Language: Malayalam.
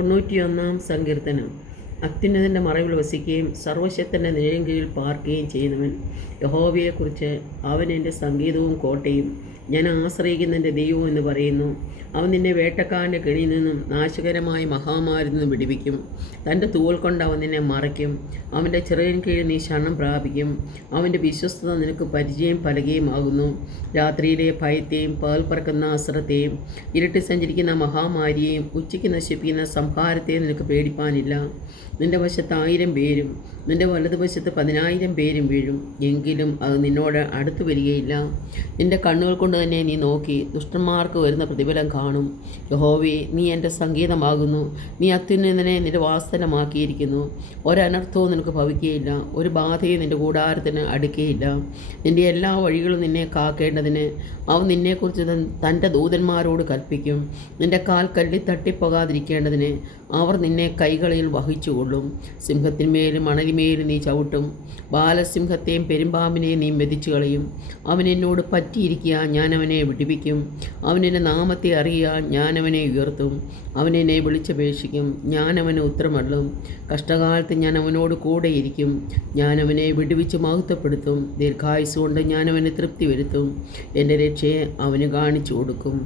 91 സങ്കീർത്തനം. അത്യുന്നതൻ്റെ മറവിൽ വസിക്കുകയും സർവശക്തൻ്റെ നിഴലിൻ കീഴിൽ പാർക്കുകയും ചെയ്യുന്നവൻ. യഹോവയെക്കുറിച്ച് അവൻ എൻ്റെ സംഗീതവും കോട്ടയും ഞാൻ ആശ്രയിക്കുന്ന എൻ്റെ ദൈവവും എന്ന് പറയുന്നു. അവൻ നിന്നെ വേട്ടക്കാരൻ്റെ കെണിയിൽ നിന്നും നാശകരമായ മഹാമാരിൽ നിന്നും വിടുവിക്കും. തൻ്റെ തൂവൽ കൊണ്ട് അവൻ നിന്നെ മറയ്ക്കും. അവൻ്റെ ചിറകിൻ കീഴിൽ നീ ശരണം പ്രാപിക്കും. അവൻ്റെ വിശ്വസ്തത നിനക്ക് പരിചയം പലകയുമാകുന്നു. രാത്രിയിലെ ഭയത്തെയും പകൽ പറക്കുന്ന അസ്ത്രത്തെയും ഇരുട്ടി സഞ്ചരിക്കുന്ന മഹാമാരിയെയും ഉച്ചയ്ക്ക് നശിപ്പിക്കുന്ന സംഹാരത്തെയും നിനക്ക് പേടിപ്പാനില്ല. നിന്റെ വശത്ത് 1000 പേരും നിന്റെ വലതുവശത്ത് 10,000 പേരും വീഴും, എങ്കിലും അത് നിന്നോട് അടുത്തു വരികയില്ല. നിന്റെ കണ്ണുകൾ കൊണ്ട് തന്നെ നീ നോക്കി ദുഷ്ടന്മാർക്ക് വരുന്ന പ്രതിഫലം കാണും. യഹോവേ, നീ എൻ്റെ സംഗീതമാകുന്നു. നീ അത്യുന്നതനെ നിന്റെ വാസസ്ഥലമാക്കിയിരിക്കുന്നു. ഒരനർത്ഥവും നിനക്ക് ഭവിക്കുകയില്ല, ഒരു ബാധയും നിന്റെ കൂടാരത്തിന് അടുക്കുകയില്ല. നിന്റെ എല്ലാ വഴികളും നിന്നെ കാക്കേണ്ടതിന് അവൻ നിന്നെക്കുറിച്ച് തൻ്റെ ദൂതന്മാരോട് കൽപ്പിക്കും. നിന്റെ കാൽ കല്ലിൽ തട്ടിപ്പോകാതിരിക്കേണ്ടതിന് അവർ നിന്നെ കൈകളിൽ വഹിച്ചുകൊള്ളും. സിംഹത്തിന്മേലും മണലിന്മേലും നീ ചവിട്ടും. ബാലസിംഹത്തെയും പെരുമ്പാമ്പിനെയും നീ മെതിച്ചു കളയും. അവൻ എന്നോട് പറ്റിയിരിക്കുക, ഞാൻ അവനെ വിടുവിക്കും. അവനെൻ്റെ നാമത്തെ അറിയുക, ഞാൻ അവനെ ഉയർത്തും. അവൻ എന്നെ വിളിച്ചപേക്ഷിക്കും, ഞാൻ അവന് ഉത്തരമരുളും. കഷ്ടകാലത്ത് ഞാൻ അവനോട് കൂടെയിരിക്കും. ഞാൻ അവനെ വിടുവിച്ച് മഹത്വപ്പെടുത്തും. ദീർഘായുസ്സുകൊണ്ട് ഞാൻ അവന് തൃപ്തി വരുത്തും. എൻ്റെ രക്ഷയെ അവന് കാണിച്ചു കൊടുക്കും.